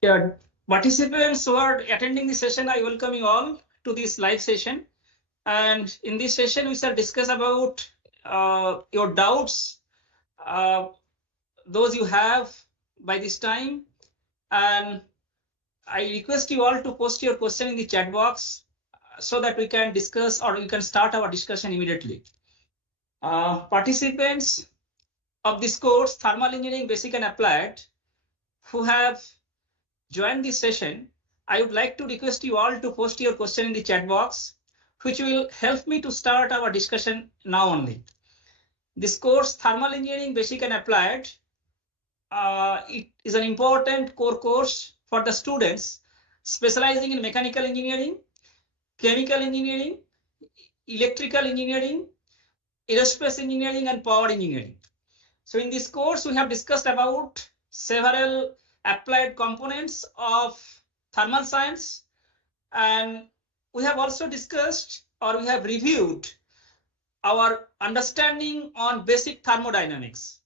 Yeah, participants who are attending the session, I welcome you all to this live session. And in this session, we shall discuss about your doubts, uh, those you have by this time. And I request you all to post your question in the chat box so that we can discuss or we can start our discussion immediately. Participants of this course, Thermal Engineering Basic and Applied, who have join this session, I would like to request you all to post your question in the chat box, which will help me to start our discussion now only. This course, Thermal Engineering Basic and Applied, it is an important core course for the students specializing in mechanical engineering, chemical engineering, electrical engineering, aerospace engineering, and power engineering. So in this course, we have discussed about several applied components of thermal science, and we have also discussed or we have reviewed our understanding on basic thermodynamics.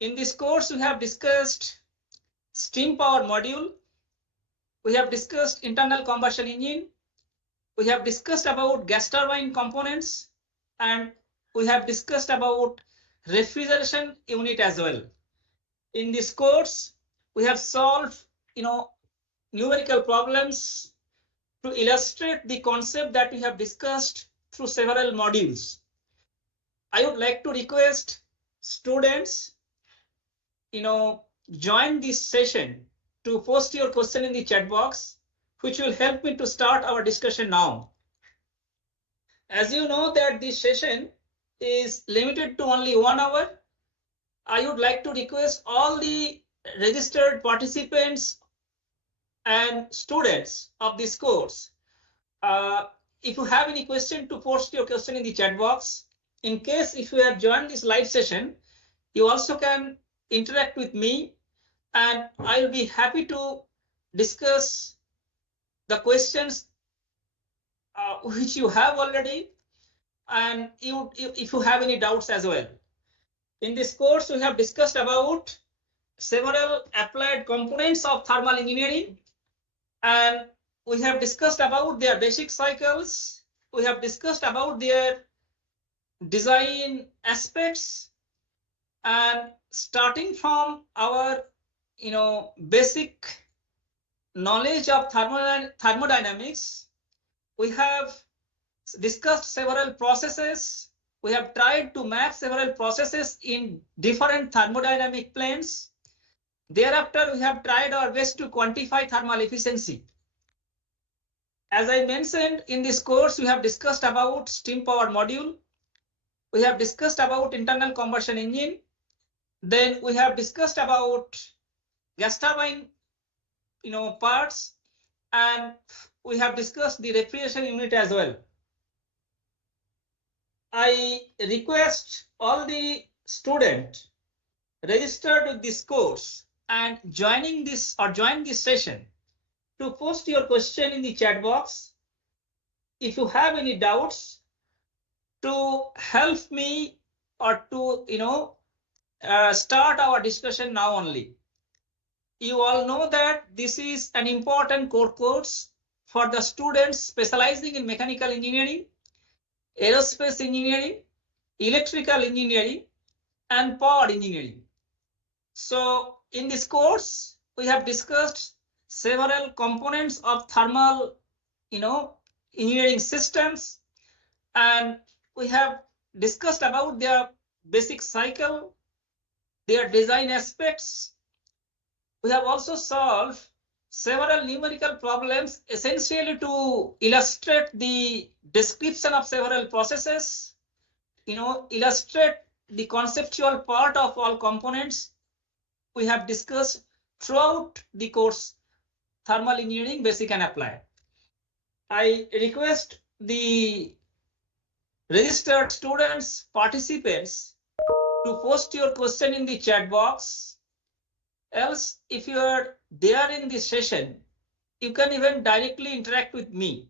In this course, we have discussed steam power module, we have discussed internal combustion engine, we have discussed about gas turbine components, and we have discussed about refrigeration unit as well. In this course, we have solved numerical problems to illustrate the concept that we have discussed through several modules. I would like to request students, join this session to post your question in the chat box, which will help me to start our discussion now. As you know that this session is limited to only 1 hour, I would like to request all the registered participants and students of this course, if you have any question, to post your question in the chat box. In case if you have joined this live session, you also can interact with me and I will be happy to discuss the questions which you have already, and if you have any doubts as well. In this course, we have discussed about several applied components of thermal engineering, and we have discussed about their basic cycles. We have discussed about their design aspects, and starting from our basic knowledge of thermodynamics, we have discussed several processes. We have tried to map several processes in different thermodynamic planes. Thereafter, we have tried our best to quantify thermal efficiency. As I mentioned, in this course, we have discussed about steam power module. We have discussed about internal combustion engine. Then we have discussed about gas turbine, parts, and we have discussed the refrigeration unit as well. I request all the students registered with this course and join this session to post your question in the chat box. If you have any doubts, to help me or to start our discussion now only. You all know that this is an important core course for the students specializing in mechanical engineering, aerospace engineering, electrical engineering, and power engineering. So in this course, we have discussed several components of thermal, engineering systems, and we have discussed about their basic cycle, their design aspects. We have also solved several numerical problems essentially to illustrate the description of several processes, illustrate the conceptual part of all components we have discussed throughout the course Thermal Engineering Basic and Applied. I request the registered students, participants, to post your question in the chat box. Else, if you are there in this session, you can even directly interact with me.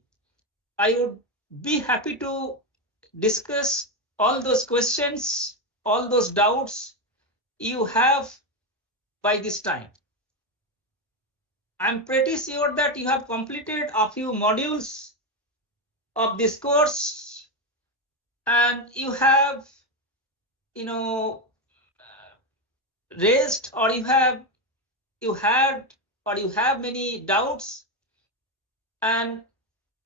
I would be happy to discuss all those questions, all those doubts you have by this time. I'm pretty sure that you have completed a few modules of this course and you have, raised, or you had or you have many doubts, and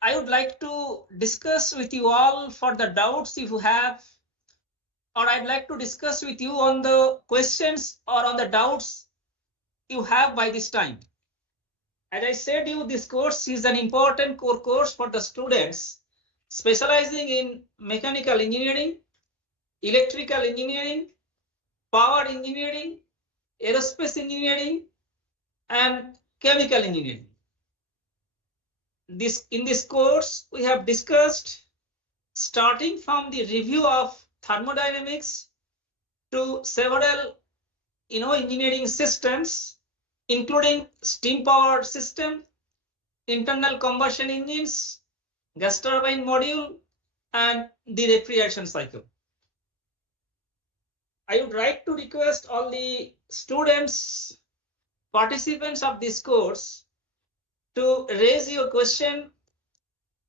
I would like to discuss with you all for the doubts if you have, or I'd like to discuss with you on the questions or on the doubts you have by this time. As I said you, this course is an important core course for the students specializing in mechanical engineering, electrical engineering, power engineering, aerospace engineering, and chemical engineering. In this course, we have discussed starting from the review of thermodynamics to several engineering systems, including steam power system, internal combustion engines, gas turbine module, and the refrigeration cycle. I would like to request all the students, participants of this course, to raise your question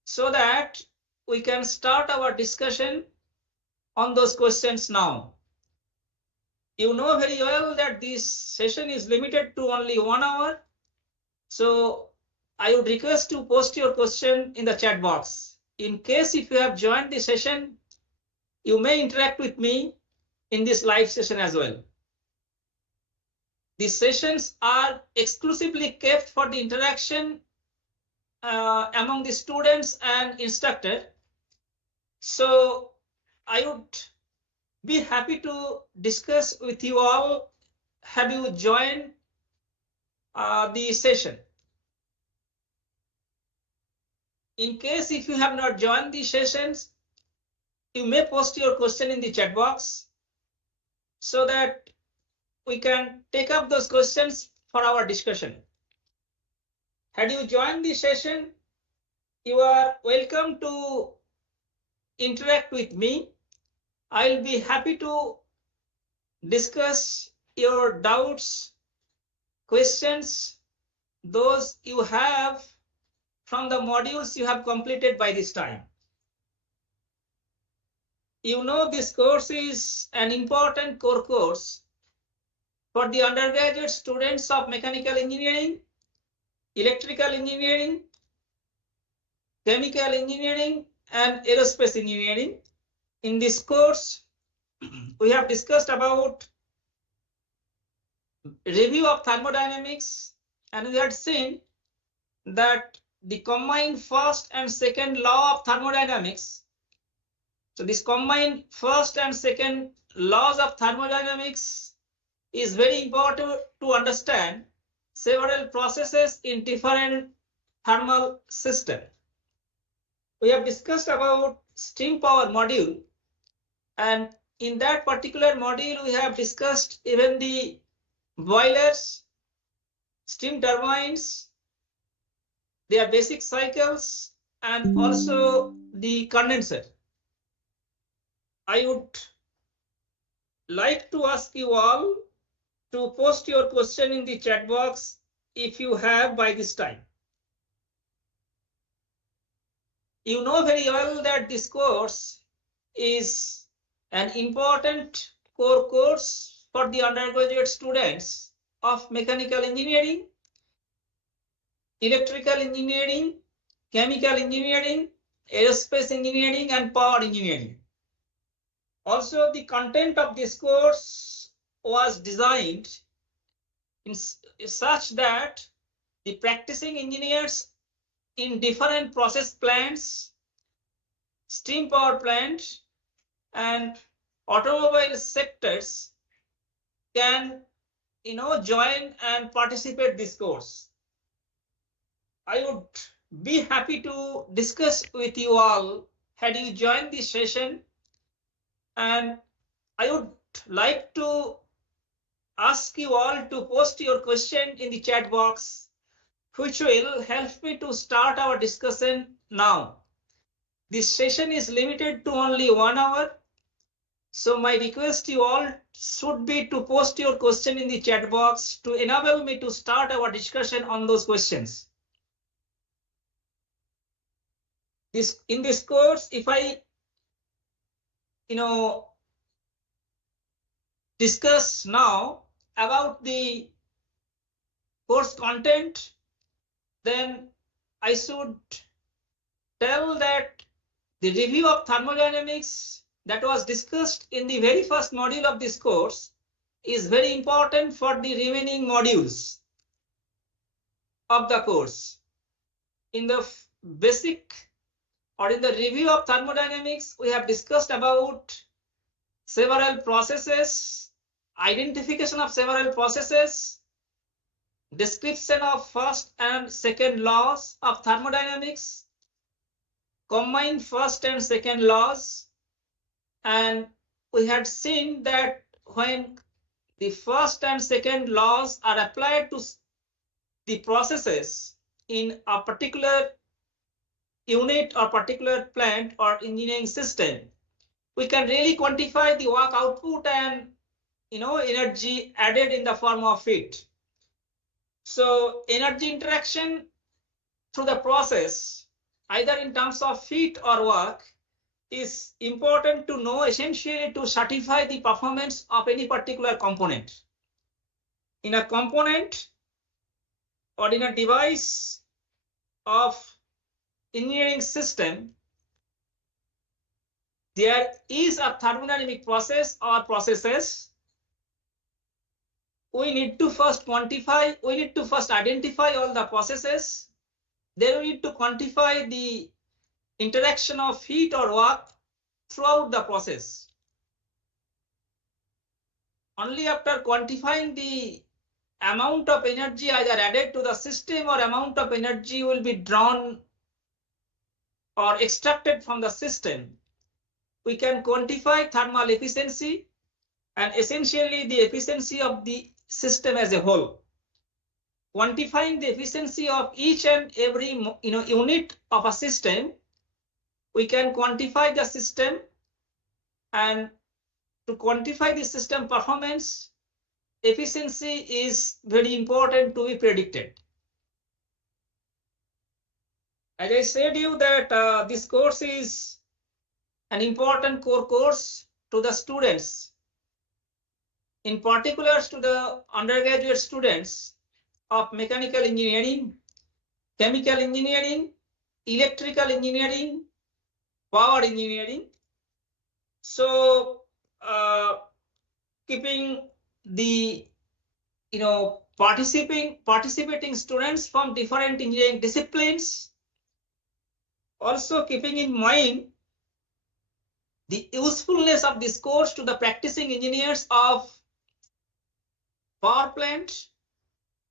so that we can start our discussion on those questions now. You know very well that this session is limited to only 1 hour. So I would request to post your question in the chat box. In case if you have joined the session, you may interact with me in this live session as well. These sessions are exclusively kept for the interaction among the students and instructor. So I would be happy to discuss with you all. Have you joined the session? In case if you have not joined the sessions, you may post your question in the chat box so that we can take up those questions for our discussion. Had you joined the session, you are welcome to interact with me. I'll be happy to discuss your doubts, questions, those you have from the modules you have completed by this time. You know this course is an important core course for the undergraduate students of mechanical engineering, electrical engineering, chemical engineering, and aerospace engineering. In this course, we have discussed about review of thermodynamics, and we had seen that the combined first and second law of thermodynamics. So this combined first and second laws of thermodynamics is very important to understand several processes in different thermal system. We have discussed about steam power module, and in that particular module we have discussed even the boilers, steam turbines, their basic cycles, and also the condenser. I would like to ask you all to post your question in the chat box if you have by this time. You know very well that this course is an important core course for the undergraduate students of mechanical engineering, electrical engineering, chemical engineering, aerospace engineering, and power engineering. Also, the content of this course was designed in such that the practicing engineers in different process plants, steam power plant, and automobile sectors can join and participate this course. I would be happy to discuss with you all had you joined this session, and I would like to ask you all to post your question in the chat box, which will help me to start our discussion now. This session is limited to only 1 hour. So my request to you all should be to post your question in the chat box to enable me to start our discussion on those questions. In this course, if I discuss now about the course content, then I should tell that the review of thermodynamics that was discussed in the very first module of this course is very important for the remaining modules of the course. In the basic or in the review of thermodynamics, we have discussed about several processes, identification of several processes, description of first and second laws of thermodynamics, combine first and second laws, and we had seen that when the first and second laws are applied to the processes in a particular unit or particular plant or engineering system, we can really quantify the work output and energy added in the form of heat. So energy interaction through the process, either in terms of heat or work, is important to know essentially to certify the performance of any particular component. In a component or in a device of engineering system, there is a thermodynamic process or processes. We need to first quantify, we need to first identify all the processes. Then we need to quantify the interaction of heat or work throughout the process. Only after quantifying the amount of energy either added to the system or amount of energy will be drawn or extracted from the system, we can quantify thermal efficiency and essentially the efficiency of the system as a whole. Quantifying the efficiency of each and every unit of a system, we can quantify the system, and to quantify the system performance, efficiency is very important to be predicted. As I said you that this course is an important core course to the students, in particular to the undergraduate students of mechanical engineering, chemical engineering, electrical engineering, power engineering. So keeping the participating students from different engineering disciplines, also keeping in mind the usefulness of this course to the practicing engineers of power plant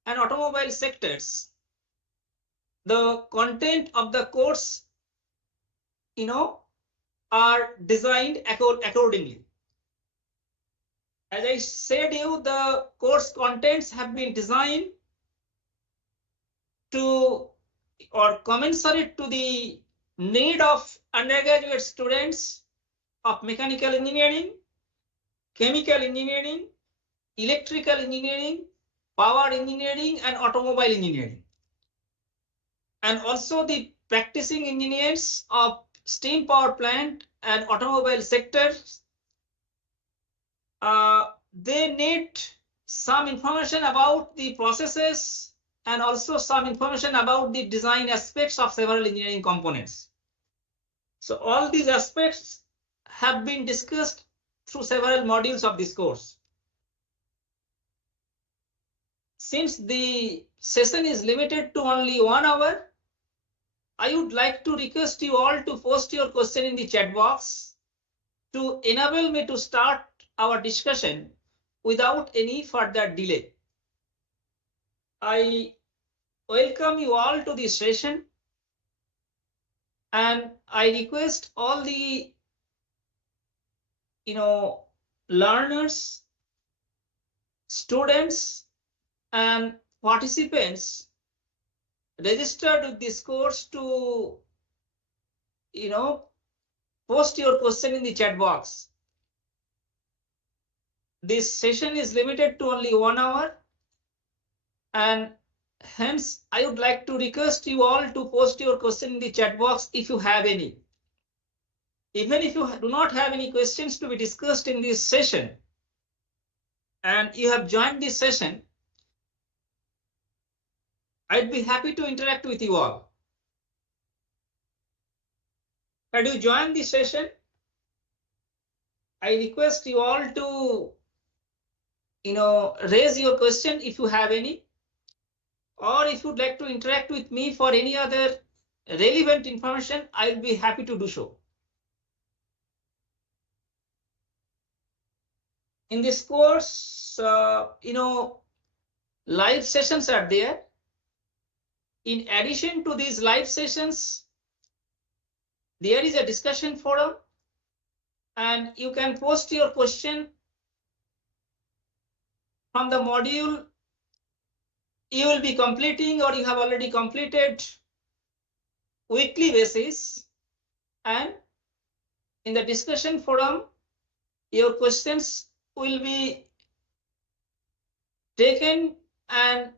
and automobile sectors. The content of the course are designed accordingly. As I said you, the course contents have been designed to or commensurate to the need of undergraduate students of mechanical engineering, chemical engineering, electrical engineering, power engineering, and automobile engineering. And also the practicing engineers of steam power plant and automobile sectors, they need some information about the processes and also some information about the design aspects of several engineering components. So all these aspects have been discussed through several modules of this course. Since the session is limited to only 1 hour, I would like to request you all to post your question in the chat box to enable me to start our discussion without any further delay. I welcome you all to this session, and I request all the learners, students, and participants registered with this course to post your question in the chat box. this session is limited to only 1 hour, and hence I would like to request you all to post your question in the chat box if you have any. Even if you do not have any questions to be discussed in this session and you have joined this session, I'd be happy to interact with you all. Had you joined this session, I request you all to raise your question if you have any, or if you'd like to interact with me for any other relevant information, I'll be happy to do so. In this course, live sessions are there. In addition to these live sessions, there is a discussion forum, and you can post your question from the module you will be completing or you have already completed weekly basis, and in the discussion forum your questions will be taken and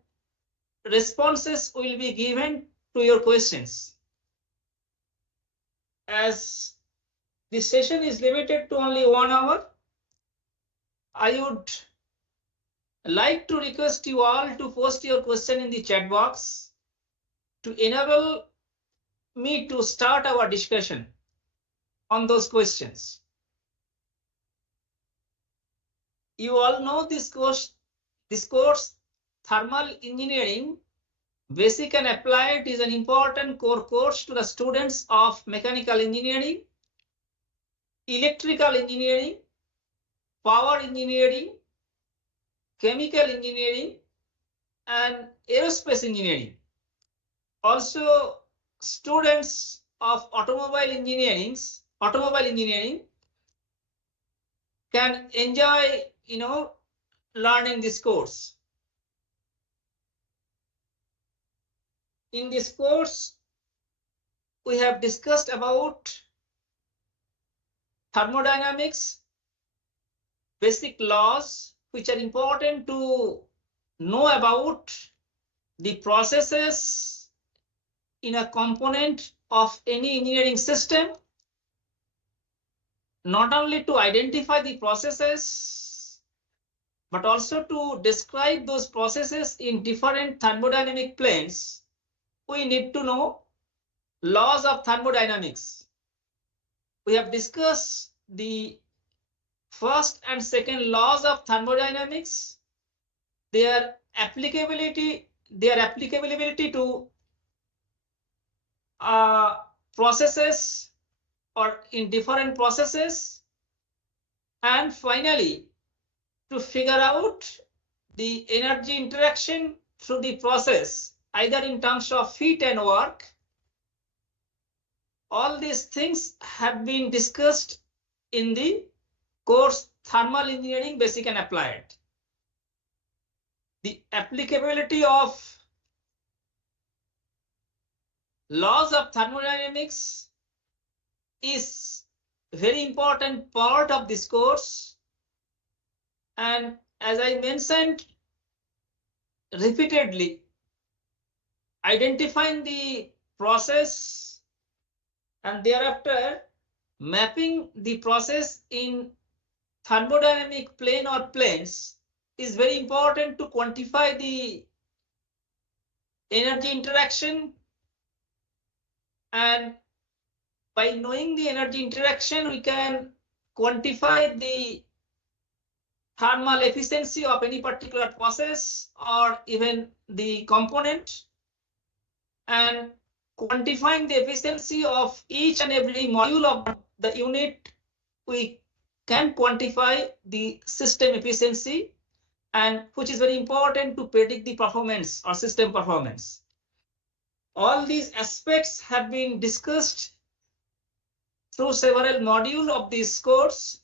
responses will be given to your questions. As this session is limited to only 1 hour, I would like to request you all to post your question in the chat box to enable me to start our discussion on those questions. You all know this course, Thermal Engineering, Basic and Applied, is an important core course to the students of Mechanical Engineering, Electrical Engineering, Power Engineering, Chemical Engineering, and Aerospace Engineering. Also, students of automobile engineering can enjoy, learning this course. In this course, we have discussed about thermodynamics, basic laws which are important to know about the processes in a component of any engineering system, not only to identify the processes, but also to describe those processes in different thermodynamic planes. We need to know laws of thermodynamics. We have discussed the first and second laws of thermodynamics, their applicability to processes or in different processes, and finally to figure out the energy interaction through the process, either in terms of heat and work. All these things have been discussed in the course Thermal Engineering Basic and Applied. The applicability of laws of thermodynamics is a very important part of this course, and as I mentioned repeatedly, identifying the process and thereafter mapping the process in thermodynamic plane or planes is very important to quantify the energy interaction, and by knowing the energy interaction we can quantify the thermal efficiency of any particular process or even the component, and quantifying the efficiency of each and every module of the unit, we can quantify the system efficiency, and which is very important to predict the performance or system performance. All these aspects have been discussed through several modules of this course,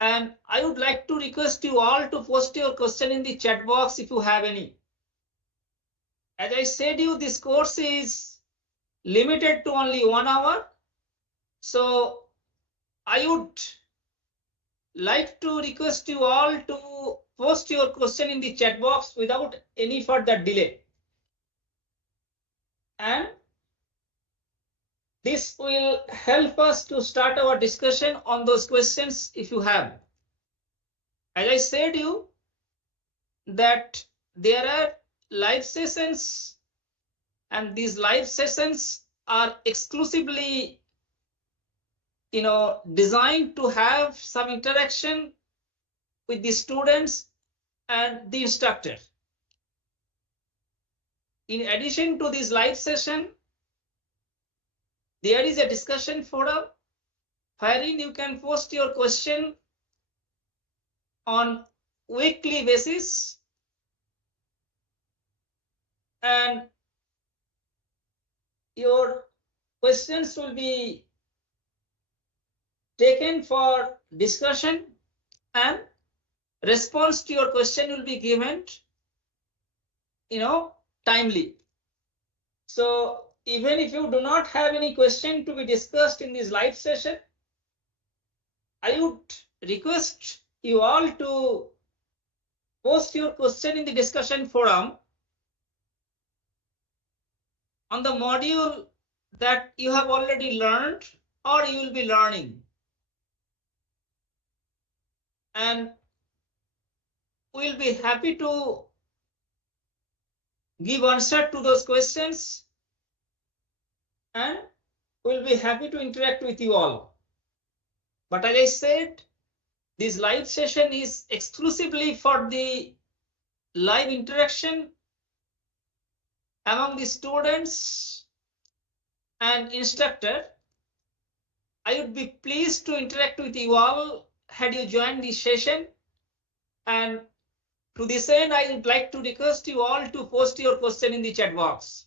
and I would like to request you all to post your question in the chat box if you have any. As I said you, this course is limited to only 1 hour, so I would like to request you all to post your question in the chat box without any further delay. And this will help us to start our discussion on those questions if you have. As I said you that there are live sessions, and these live sessions are exclusively designed to have some interaction with the students and the instructor. In addition to this live session, there is a discussion forum wherein you can post your question on weekly basis, and your questions will be taken for discussion and response to your question will be given timely. So even if you do not have any question to be discussed in this live session, I would request you all to post your question in the discussion forum on the module that you have already learned or you will be learning. And we'll be happy to give answer to those questions, and we'll be happy to interact with you all. But as I said, this live session is exclusively for the live interaction among the students and instructor. I would be pleased to interact with you all had you joined this session, and to this end I would like to request you all to post your question in the chat box.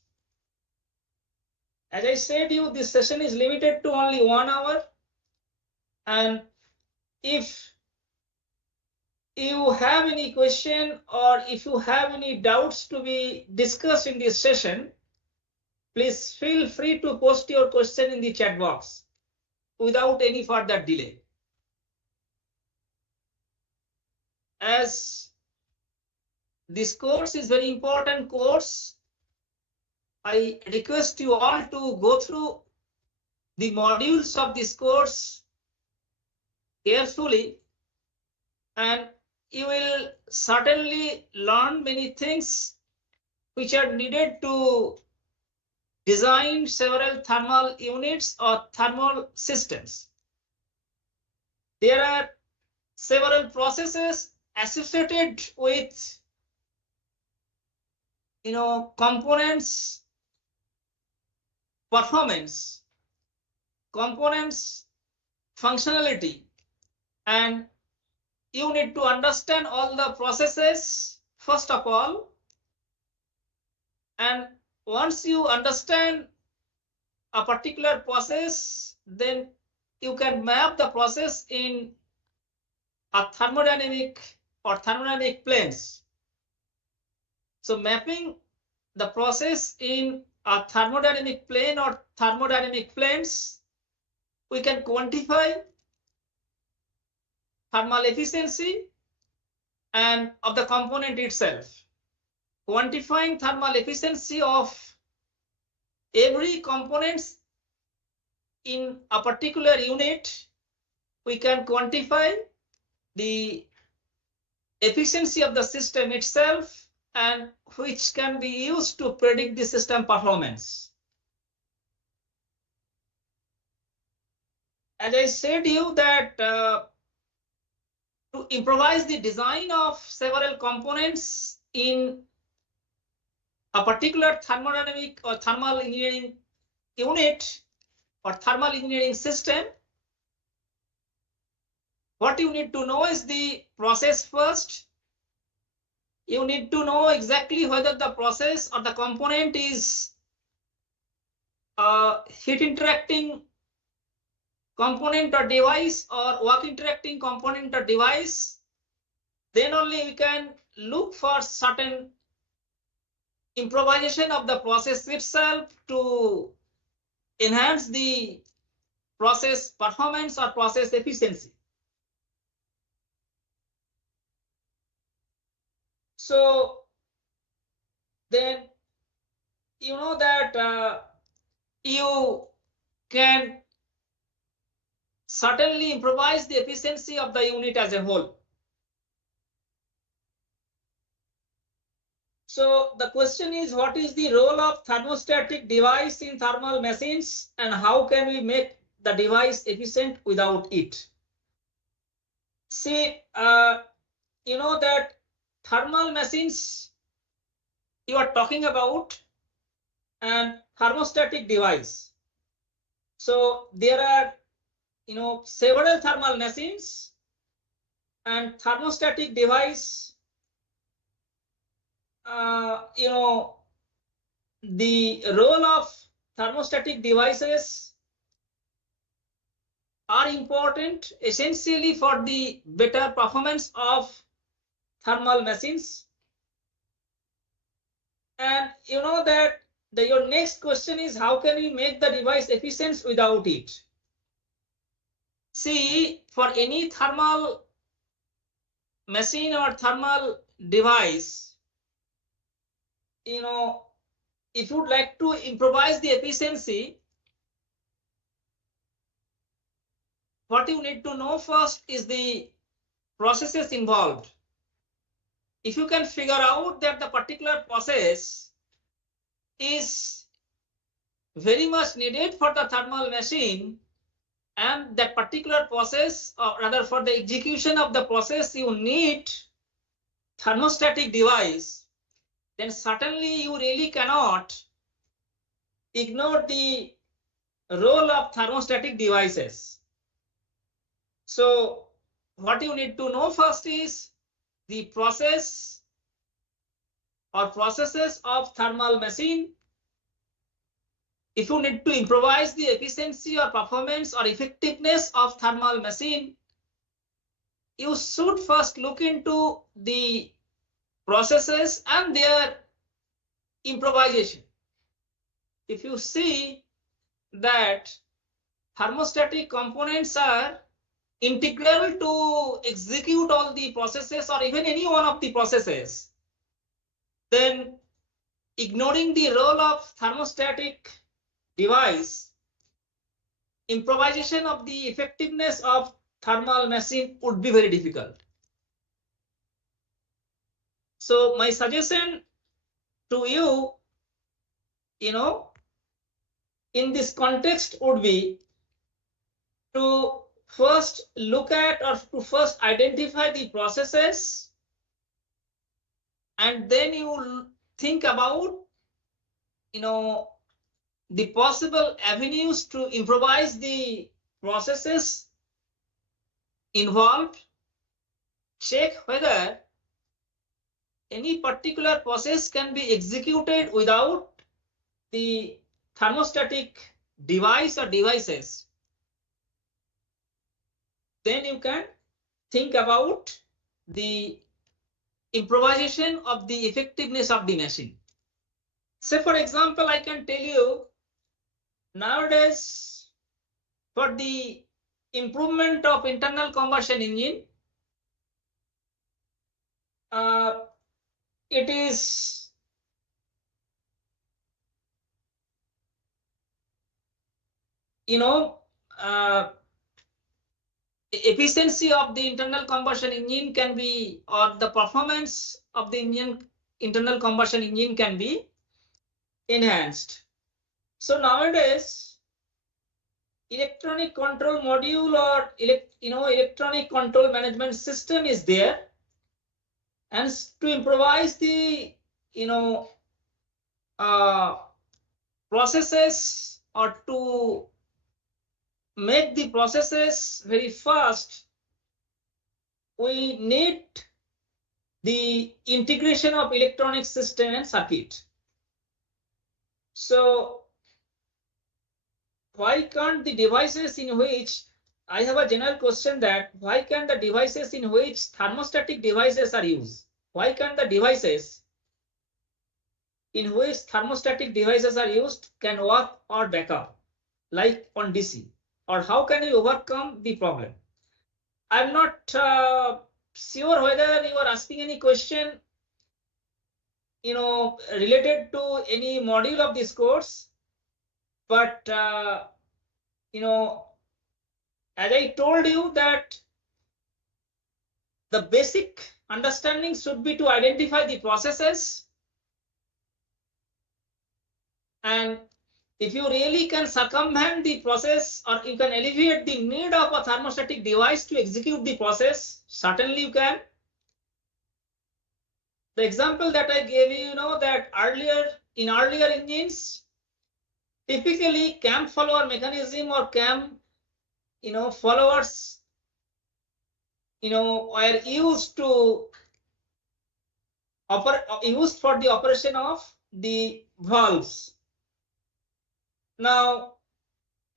As I said you, this session is limited to only 1 hour, and if you have any question or if you have any doubts to be discussed in this session, please feel free to post your question in the chat box without any further delay. As this course is very important course, I request you all to go through the modules of this course carefully, and you will certainly learn many things which are needed to design several thermal units or thermal systems. There are several processes associated with components performance, components functionality, and you need to understand all the processes first of all, and once you understand a particular process, then you can map the process in a thermodynamic or thermodynamic planes. So mapping the process in a thermodynamic plane or thermodynamic planes, we can quantify thermal efficiency and of the component itself. Quantifying thermal efficiency of every components in a particular unit, we can quantify the efficiency of the system itself, and which can be used to predict the system performance. As I said you that to improvise the design of several components in a particular thermodynamic or thermal engineering unit or thermal engineering system, what you need to know is the process first. You need to know exactly whether the process or the component is a heat interacting component or device or work interacting component or device. Then only we can look for certain improvisation of the process itself to enhance the process performance or process efficiency. So then you know that you can certainly improvise the efficiency of the unit as a whole. So the question is, what is the role of thermostatic device in thermal machines and how can we make the device efficient without it? See, you know that thermal machines you are talking about and thermostatic device. So there are several thermal machines and thermostatic device. The role of thermostatic devices are important essentially for the better performance of thermal machines. And you know that your next question is, how can we make the device efficient without it? See, for any thermal machine or thermal device, if you would like to improvise the efficiency, what you need to know first is the processes involved. If you can figure out that the particular process is very much needed for the thermal machine, and that particular process, or rather for the execution of the process, you need thermostatic device, then certainly you really cannot ignore the role of thermostatic devices. So what you need to know first is the process or processes of thermal machine. If you need to improvise the efficiency or performance or effectiveness of thermal machine, you should first look into the processes and their improvisation. If you see that thermostatic components are integral to execute all the processes or even any one of the processes, then ignoring the role of thermostatic device, improvisation of the effectiveness of thermal machine would be very difficult. So my suggestion to you, in this context would be to first look at or to first identify the processes, and then you think about the possible avenues to improvise the processes involved. Check whether any particular process can be executed without the thermostatic device or devices. Then you can think about the improvisation of the effectiveness of the machine. Say for example, I can tell you nowadays for the improvement of internal combustion engine, it is efficiency of the internal combustion engine can be, or the performance of the internal combustion engine can be enhanced. So nowadays electronic control module or electronic control management system is there, and to improvise the processes or to make the processes very fast, we need the integration of electronic system and circuit. So why can't the devices in which, I have a general question that why can't the devices in which thermostatic devices are used, why can't the devices in which thermostatic devices are used can work or backup like on DC, or how can we overcome the problem? I'm not sure whether you are asking any question related to any module of this course, but as I told you that the basic understanding should be to identify the processes, and if you really can circumvent the process or you can alleviate the need of a thermostatic device to execute the process, certainly you can. The example that I gave you, that in earlier engines, typically cam follower mechanism or cam followers were used for the operation of the valves. Now,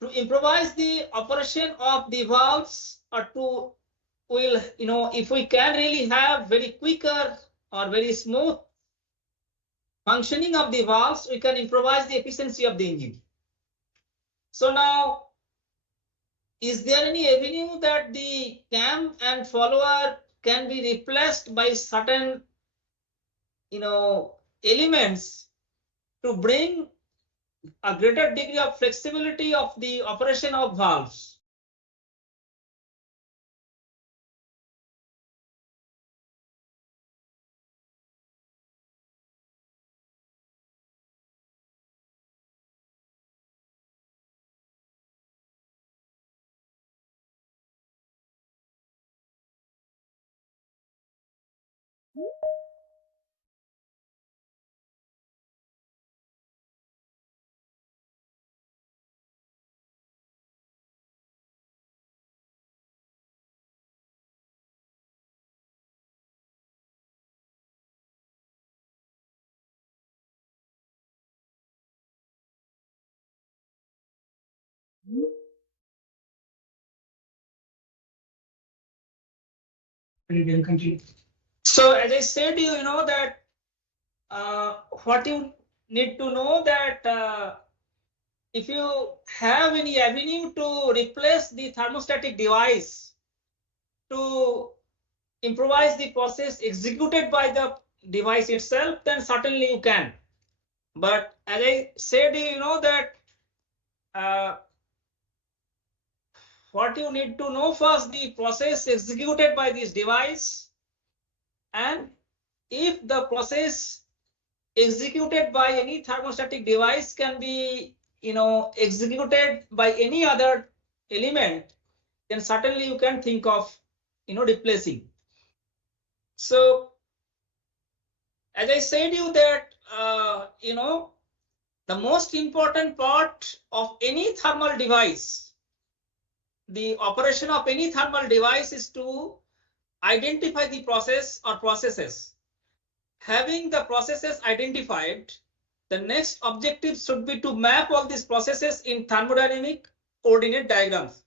to improvise the operation of the valves, or to if we can really have very quicker or very smooth functioning of the valves, we can improvise the efficiency of the engine. So now, is there any avenue that the cam and follower can be replaced by certain elements to bring a greater degree of flexibility of the operation of valves? So as I said, that what you need to know that if you have any avenue to replace the thermostatic device to improvise the process executed by the device itself, then certainly you can. But as I said, that what you need to know first, the process executed by this device, and if the process executed by any thermostatic device can be executed by any other element, then certainly you can think of replacing. So as I said you that the most important part of any thermal device, the operation of any thermal device, is to identify the process or processes. Having the processes identified, the next objective should be to map all these processes in thermodynamic coordinate diagrams.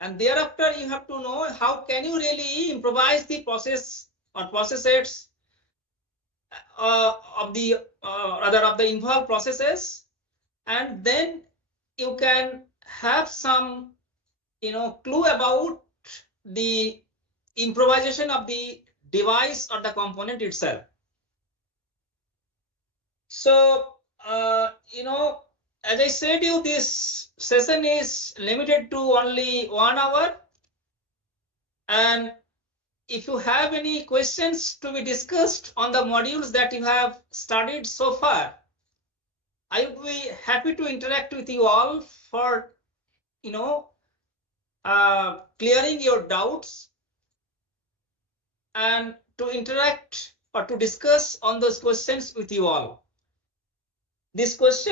And thereafter, you have to know how can you really improvise the process or processes of the involved processes, and then you can have some clue about the improvisation of the device or the component itself. So as I said you, this session is limited to only 1 hour, and if you have any questions to be discussed on the modules that you have studied so far, I would be happy to interact with you all for clearing your doubts and to interact or to discuss on those questions with you all. This course,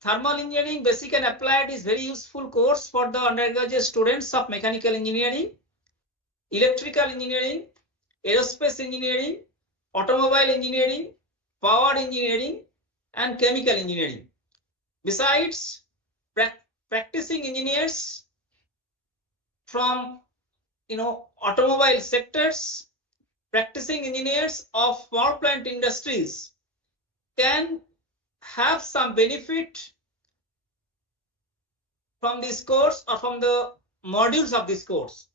Thermal Engineering Basic and Applied, is very useful course for the undergraduate students of mechanical engineering, electrical engineering, aerospace engineering, automobile engineering, power engineering, and chemical engineering. Besides, practicing engineers from automobile sectors, practicing engineers of power plant industries can have some benefit from this course or from the modules of this course.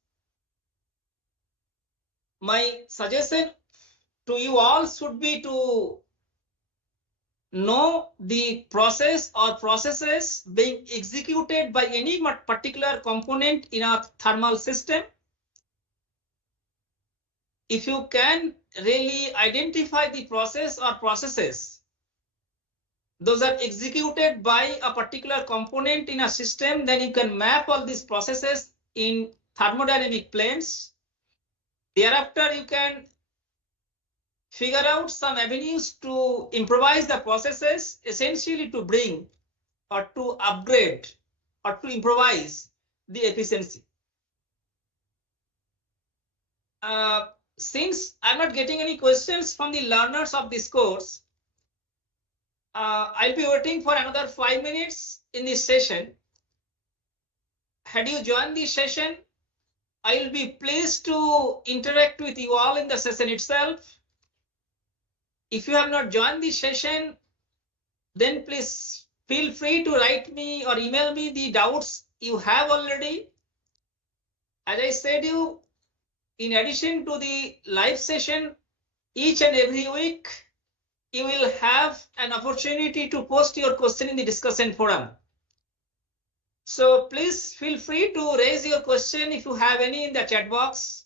My suggestion to you all should be to know the process or processes being executed by any particular component in a thermal system. If you can really identify the process or processes those are executed by a particular component in a system, then you can map all these processes in thermodynamic planes. Thereafter, you can figure out some avenues to improvise the processes, essentially to bring or to upgrade or to improvise the efficiency. Since I'm not getting any questions from the learners of this course, I'll be waiting for another 5 minutes in this session. Had you joined the session, I will be pleased to interact with you all in the session itself. If you have not joined the session, then please feel free to write me or email me the doubts you have already. As I said you, in addition to the live session, each and every week, you will have an opportunity to post your question in the discussion forum. So please feel free to raise your question if you have any in the chat box.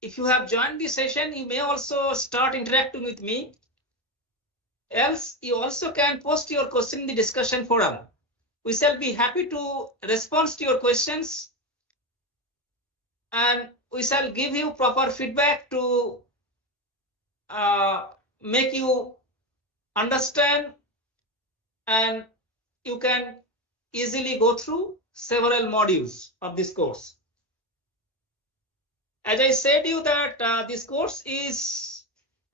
If you have joined the session, you may also start interacting with me. Else, you also can post your question in the discussion forum. We shall be happy to respond to your questions, and we shall give you proper feedback to make you understand, and you can easily go through several modules of this course. As I said you that this course is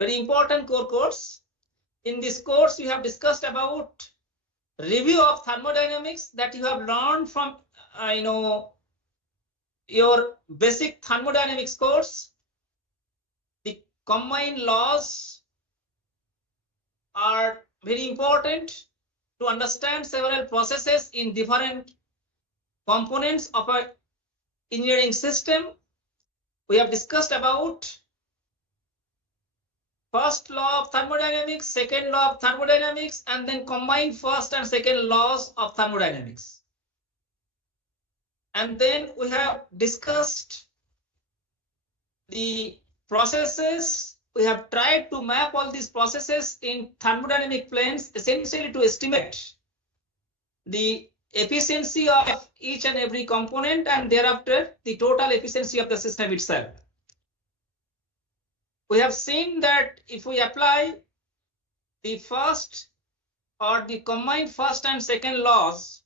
very important core course. In this course, you have discussed about review of thermodynamics that you have learned from your basic thermodynamics course. The combined laws are very important to understand several processes in different components of an engineering system. We have discussed about first law of thermodynamics, second law of thermodynamics, and then combined first and second laws of thermodynamics. And then we have discussed the processes. We have tried to map all these processes in thermodynamic planes, essentially to estimate the efficiency of each and every component, and thereafter the total efficiency of the system itself. We have seen that if we apply the first or the combined first and second laws,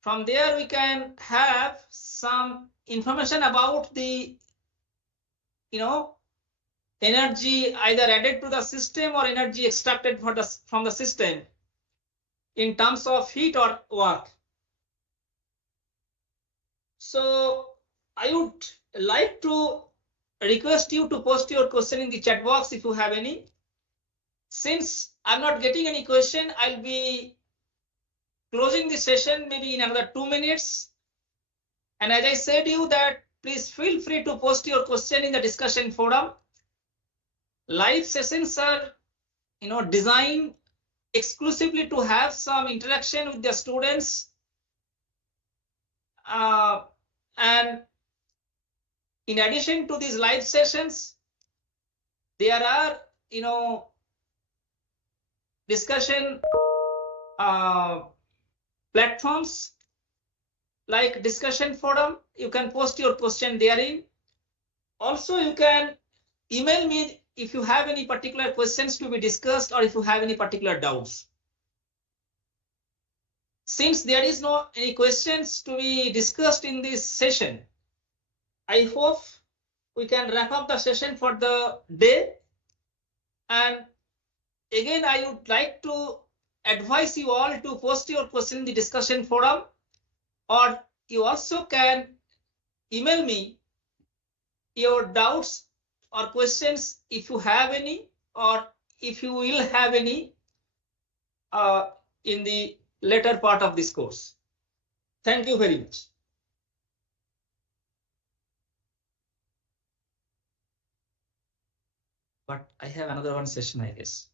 from there we can have some information about the energy either added to the system or energy extracted from the system in terms of heat or work. So I would like to request you to post your question in the chat box if you have any. Since I'm not getting any question, I'll be closing the session maybe in another 2 minutes. And as I said you that please feel free to post your question in the discussion forum. Live sessions are designed exclusively to have some interaction with the students, and in addition to these live sessions, there are discussion platforms like discussion forum. You can post your question therein. Also, you can email me if you have any particular questions to be discussed or if you have any particular doubts. Since there is no any questions to be discussed in this session, I hope we can wrap up the session for the day. And again, I would like to advise you all to post your question in the discussion forum, or you also can email me your doubts or questions if you have any, or if you will have any in the later part of this course. Thank you very much. but I have another one session, I guess.